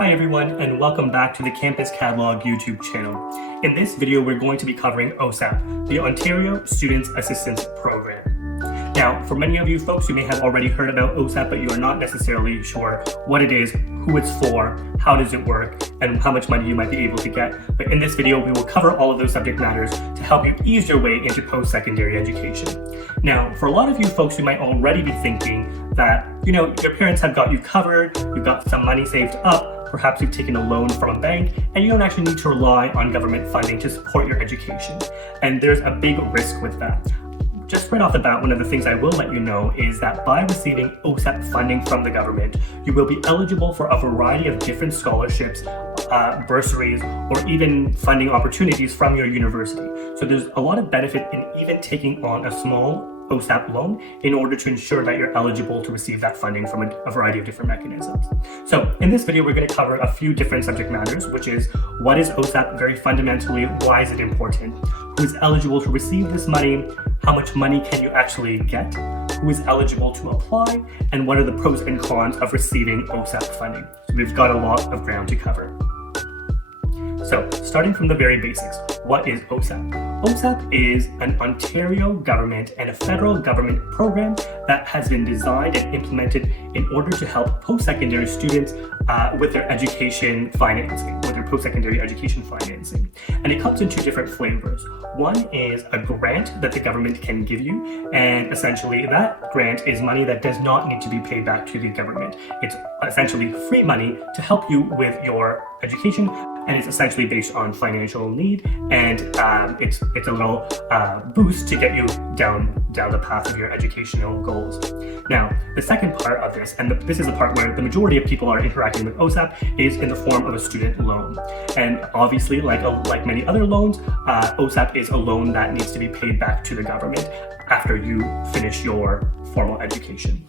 Hi everyone, and welcome back to the Campus Catalog YouTube channel. In this video, we're going to be covering OSAP, the Ontario Students Assistance Program. Now, for many of you folks, you may have already heard about OSAP, but you are not necessarily sure what it is, who it's for, how does it work, and how much money you might be able to get. But in this video, we will cover all of those subject matters to help you ease your way into post-secondary education. Now, for a lot of you folks, you might already be thinking that, your parents have got you covered, you've got some money saved up, perhaps you've taken a loan from a bank, and you don't actually need to rely on government funding to support your education. And there's a big risk with that. Just right off the bat, one of the things I will let you know is that by receiving OSAP funding from the government, you will be eligible for a variety of different scholarships, bursaries, or even funding opportunities from your university. So there's a lot of benefit in even taking on a small OSAP loan in order to ensure that you're eligible to receive that funding from a variety of different mechanisms. So in this video, we're going to cover a few different subject matters, which is what is OSAP very fundamentally, why is it important, who is eligible to receive this money, how much money can you actually get, who is eligible to apply, and what are the pros and cons of receiving OSAP funding. So we've got a lot of ground to cover. So starting from the very basics, what is OSAP? OSAP is an Ontario government and a federal government program that has been designed and implemented in order to help post-secondary students with their education financing, And it comes in two different flavors. One is a grant that the government can give you, and essentially that grant is money that does not need to be paid back to the government. It's essentially free money to help you with your education, and it's essentially based on financial need, and it's a little boost to get you down the path of your educational goals. Now, the second part of this, and this is the part where the majority of people are interacting with OSAP, is in the form of a student loan. And obviously, like many other loans, OSAP is a loan that needs to be paid back to the government after you finish your formal education.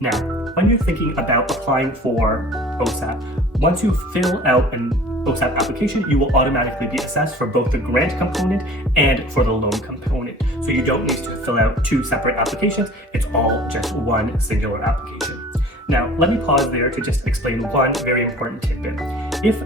Now, when you're thinking about applying for OSAP, once you fill out an OSAP application, you will automatically be assessed for both the grant component and for the loan component. So you don't need to fill out two separate applications, it's all just one singular application. Now, let me pause there to just explain one very important tidbit. If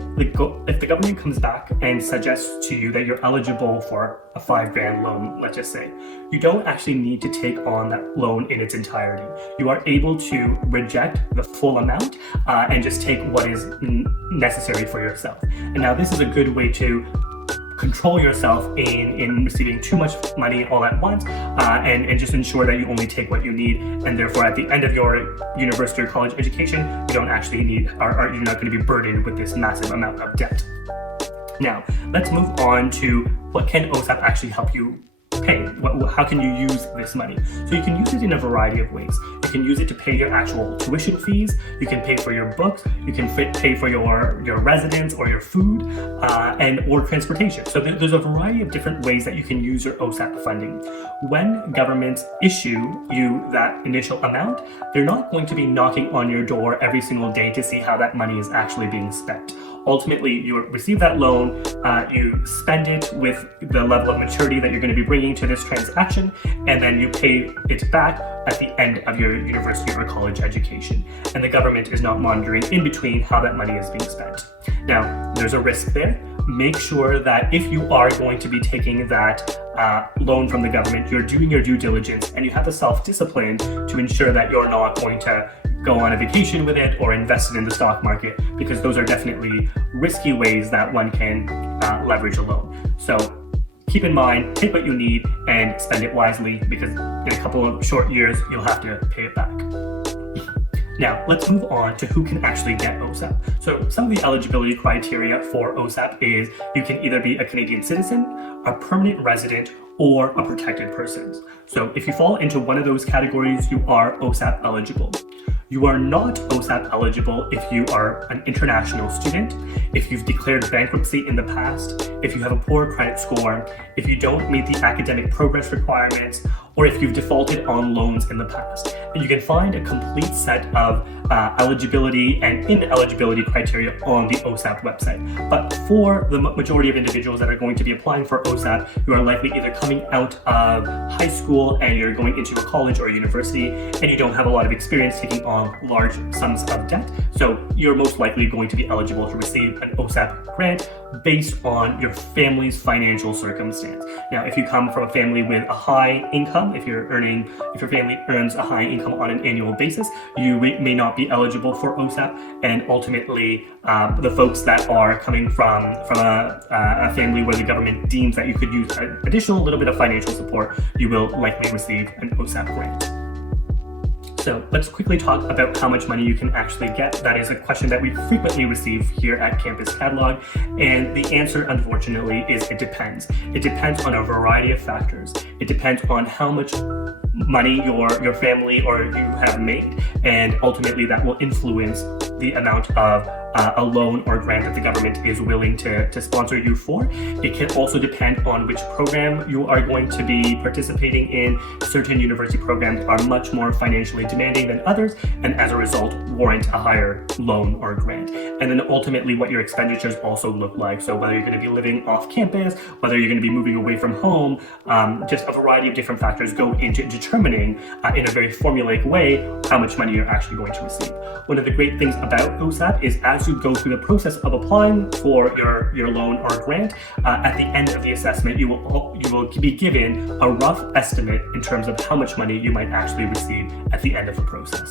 the government comes back and suggests to you that you're eligible for a $5,000 loan, let's just say, you don't actually need to take on that loan in its entirety. You are able to reject the full amount and just take what is necessary for yourself. And now this is a good way to control yourself in receiving too much money all at once and just ensure that you only take what you need, and therefore at the end of your university or college education, you don't actually need, or you're not going to be burdened with this massive amount of debt. Now, let's move on to what can OSAP actually help you pay? How can you use this money? So you can use it in a variety of ways. You can use it to pay your actual tuition fees, you can pay for your books, you can pay for your residence or your food, or transportation. So there's a variety of different ways that you can use your OSAP funding. When governments issue you that initial amount, they're not going to be knocking on your door every single day to see how that money is actually being spent. Ultimately, you receive that loan, you spend it with the level of maturity that you're going to be bringing to this transaction, and then you pay it back at the end of your university or college education. And the government is not monitoring in between how that money is being spent. Now, there's a risk there. Make sure that if you are going to be taking that loan from the government, you're doing your due diligence and you have the self-discipline to ensure that you're not going to go on a vacation with it or invest it in the stock market, because those are definitely risky ways that one can leverage a loan. So keep in mind, take what you need and spend it wisely, because in a couple of short years, you'll have to pay it back. Now, let's move on to who can actually get OSAP. So some of the eligibility criteria for OSAP is you can either be a Canadian citizen, a permanent resident, or a protected person. So if you fall into one of those categories, you are OSAP eligible. You are not OSAP eligible if you are an international student, if you've declared bankruptcy in the past, if you have a poor credit score, if you don't meet the academic progress requirements, or if you've defaulted on loans in the past. And you can find a complete set of eligibility and ineligibility criteria on the OSAP website. But for the majority of individuals that are going to be applying for OSAP, you are likely either coming out of high school and you're going into a college or a university and you don't have a lot of experience taking taking on large sums of debt. So you're most likely going to be eligible to receive an OSAP grant based on your family's financial circumstance. Now, if you come from a family with a high income, if your family earns a high income on an annual basis, you may not be eligible for OSAP. And ultimately, the folks that are coming from a family where the government deems that you could use an additional little bit of financial support, you will likely receive an OSAP grant. So let's quickly talk about how much money you can actually get. That is a question that we frequently receive here at Campus Catalog, and the answer, unfortunately, is it depends. It depends on a variety of factors. It depends on how much money your family or you have made, and ultimately that will influence the amount of a loan or grant that the government is willing to sponsor you for. It can also depend on which program you are going to be participating in. Certain university programs are much more financially demanding than others, and as a result warrant a higher loan or grant. And then ultimately what your expenditures also look like. So whether you're going to be living off campus, whether you're going to be moving away from home, just a variety of different factors go into determining in a very formulaic way how much money you're actually going to receive. One of the great things about OSAP is as you go through the process of applying for your loan or grant, at the end of the assessment, you will be given a rough estimate in terms of how much money you might actually receive at the end of the process.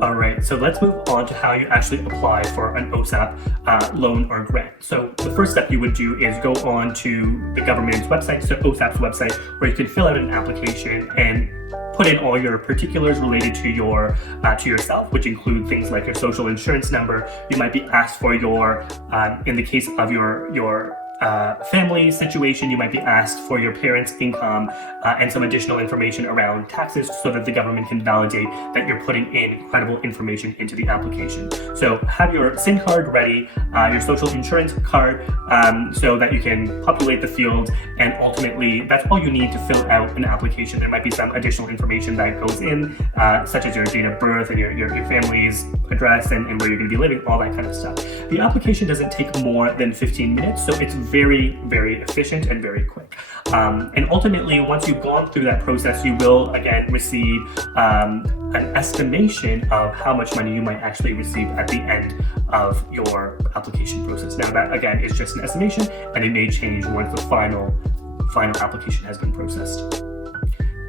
All right, so let's move on to how you actually apply for an OSAP loan or grant. So the first step you would do is go on to the government's website, so OSAP's website, where you can fill out an application and put in all your particulars related to yourself, which include things like your social insurance number. You might be asked for your, in the case of your family situation, you might be asked for your parents' income and some additional information around taxes so that the government can validate that you're putting in credible information into the application. So have your SIN card ready, your social insurance card, so that you can populate the field, and ultimately that's all you need to fill out an application. There might be some additional information that goes in, such as your date of birth and your family's address and where you're going to be living, all that kind of stuff. The application doesn't take more than 15 minutes, so it's very, very efficient and very quick. And ultimately, once you've gone through that process, you will again receive an estimation of how much money you might actually receive at the end of your application process. Now that again is just an estimation, and it may change once the final application has been processed.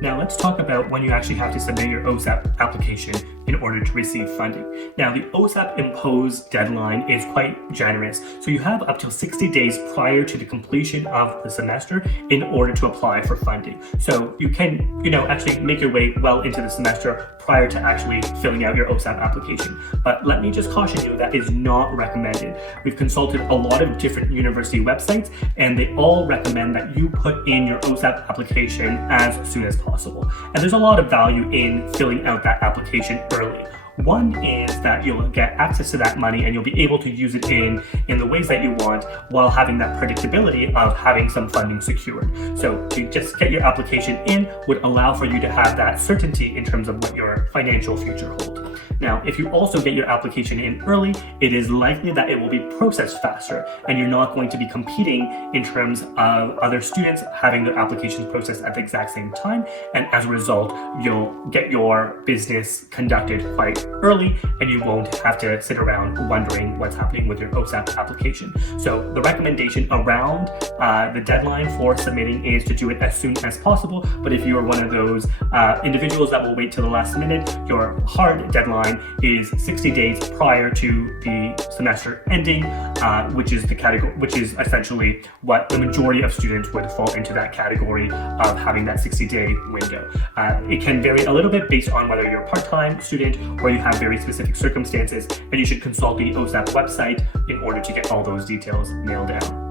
Now let's talk about when you actually have to submit your OSAP application in order to receive funding. Now the OSAP imposed deadline is quite generous. So you have up to 60 days prior to the completion of the semester in order to apply for funding. So you can, actually make your way well into the semester prior to actually filling out your OSAP application. But let me just caution you, that is not recommended. We've consulted a lot of different university websites, and they all recommend that you put in your OSAP application as soon as possible. And there's a lot of value in filling out that application early. One is that you'll get access to that money and you'll be able to use it in the ways that you want while having that predictability of having some funding secured. So to just get your application in would allow for you to have that certainty in terms of what your financial future holds. Now, if you also get your application in early, it is likely that it will be processed faster, and you're not going to be competing in terms of other students having their applications processed at the exact same time. And as a result, you'll get your business conducted quite early, and you won't have to sit around wondering what's happening with your OSAP application. So the recommendation around the deadline for submitting is to do it as soon as possible. But if you are one of those individuals that will wait till the last minute, your hard deadline is 60 days prior to the semester ending, which is essentially what the majority of students would fall into that category of having that 60-day window. It can vary a little bit based on whether you're a part-time student or you have very specific circumstances, and you should consult the OSAP website in order to get all those details nailed down.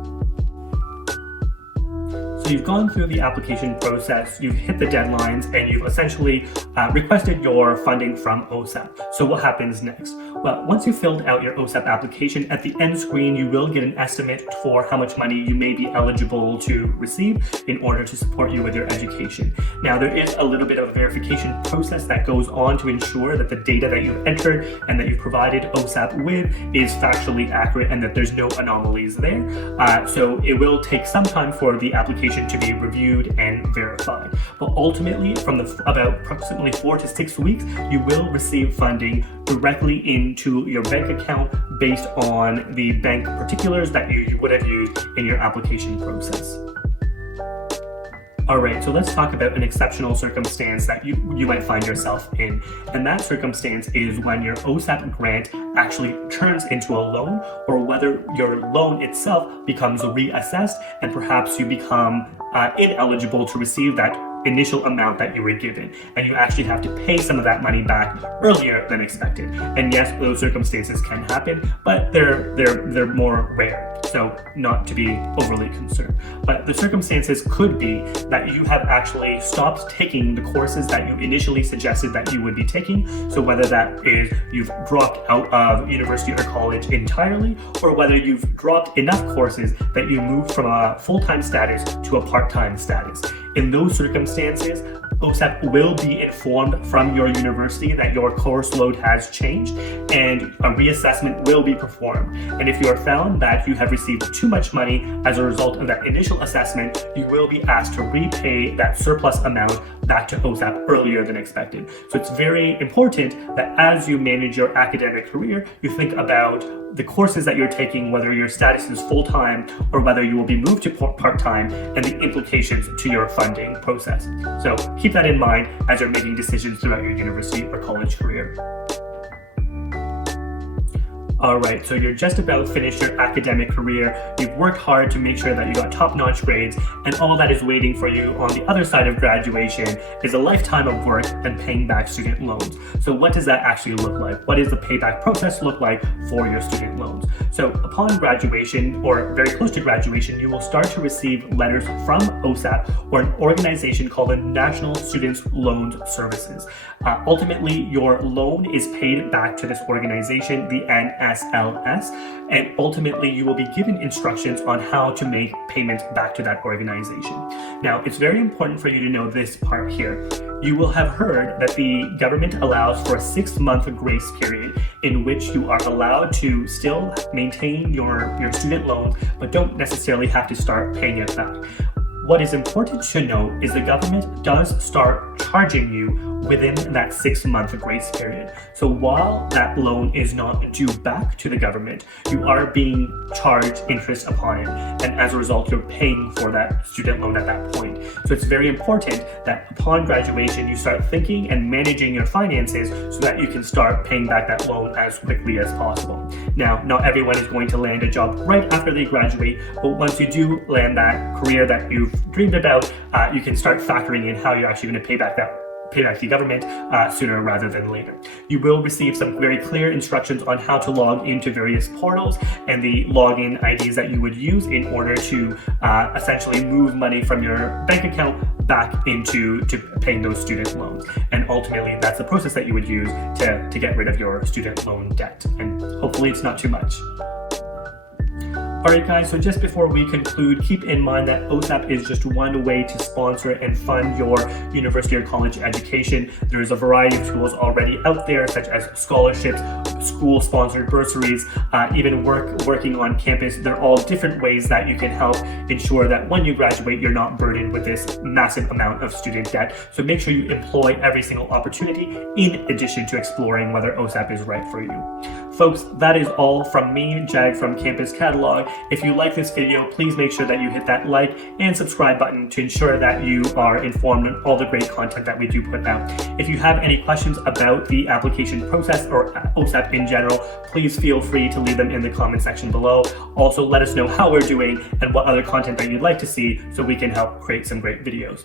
So you've gone through the application process, you've hit the deadlines, and you've essentially requested your funding from OSAP. So what happens next? Well, once you've filled out your OSAP application, at the end screen, you will get an estimate for how much money you may be eligible to receive in order to support you with your education. Now, there is a little bit of a verification process that goes on to ensure that the data that you've entered and that you've provided OSAP with is factually accurate and that there's no anomalies there. So it will take some time for the application application to be reviewed and verified. But ultimately, from about approximately 4 to 6 weeks, you will receive funding directly into your bank account based on the bank particulars that you would have used in your application process. Alright, so let's talk about an exceptional circumstance that you might find yourself in. And that circumstance is when your OSAP grant actually turns into a loan, or whether your loan itself becomes reassessed and perhaps you become ineligible to receive that initial amount that you were given, and you actually have to pay some of that money back earlier than expected. And yes, those circumstances can happen, but they're more rare, so not to be overly concerned. But the circumstances could be that you have actually stopped taking the courses that you initially suggested that you would be taking. So whether that is you've dropped out of university or college entirely, or whether you've dropped enough courses that you moved from a full-time status to a part-time status. In those circumstances, OSAP will be informed from your university that your course load has changed, and a reassessment will be performed. And if you are found that you have received too much money as a result of that initial assessment, you will be asked to repay that surplus amount back to OSAP earlier than expected. So it's very important that as you manage your academic career, you think about the courses that you're taking, whether your status is full-time or whether you will be moved to part-time, and the implications to your funding process. So keep that in mind as you're making decisions throughout your university or college career. Alright, so you're just about finished your academic career, you've worked hard to make sure that you got top-notch grades, and all that is waiting for you on the other side of graduation is a lifetime of work and paying back student loans. So what does that actually look like? What does the payback process look like for your student loans? So upon graduation, or very close to graduation, you will start to receive letters from OSAP, or an organization called the National Students Loans Services. Ultimately, your loan is paid back to this organization, the NSLS, and ultimately you will be given instructions on how to make payments back to that organization. Now, it's very important for you to know this part here. You will have heard that the government allows for a 6-month grace period in which you are allowed to still maintain your student loans, but don't necessarily have to start paying it back. What is important to know is the government does start charging you within that 6-month grace period. So while that loan is not due back to the government, you are being charged interest upon it. And as a result, you're paying for that student loan at that point. So it's very important that upon graduation, you start thinking and managing your finances so that you can start paying back that loan as quickly as possible. Now, not everyone is going to land a job right after they graduate, but once you do land that career that you've dreamed about, you can start factoring in how you're actually going to pay back the government sooner rather than later. You will receive some very clear instructions on how to log into various portals and the login IDs that you would use in order to essentially move money from your bank account back into paying those student loans. And ultimately, that's the process that you would use to get rid of your student loan debt. And hopefully it's not too much. Alright guys, so just before we conclude, keep in mind that OSAP is just one way to sponsor and fund your university or college education. There's a variety of tools already out there, such as scholarships, school-sponsored bursaries, even working on campus. They're all different ways that you can help ensure that when you graduate, you're not burdened with this massive amount of student debt. So make sure you employ every single opportunity in addition to exploring whether OSAP is right for you. Folks, that is all from me, Jag from Campus Catalog. If you like this video, please make sure that you hit that like and subscribe button to ensure that you are informed on all the great content that we do put out. If you have any questions about the application process or OSAP in general, please feel free to leave them in the comment section below. Also, let us know how we're doing and what other content that you'd like to see so we can help create some great videos.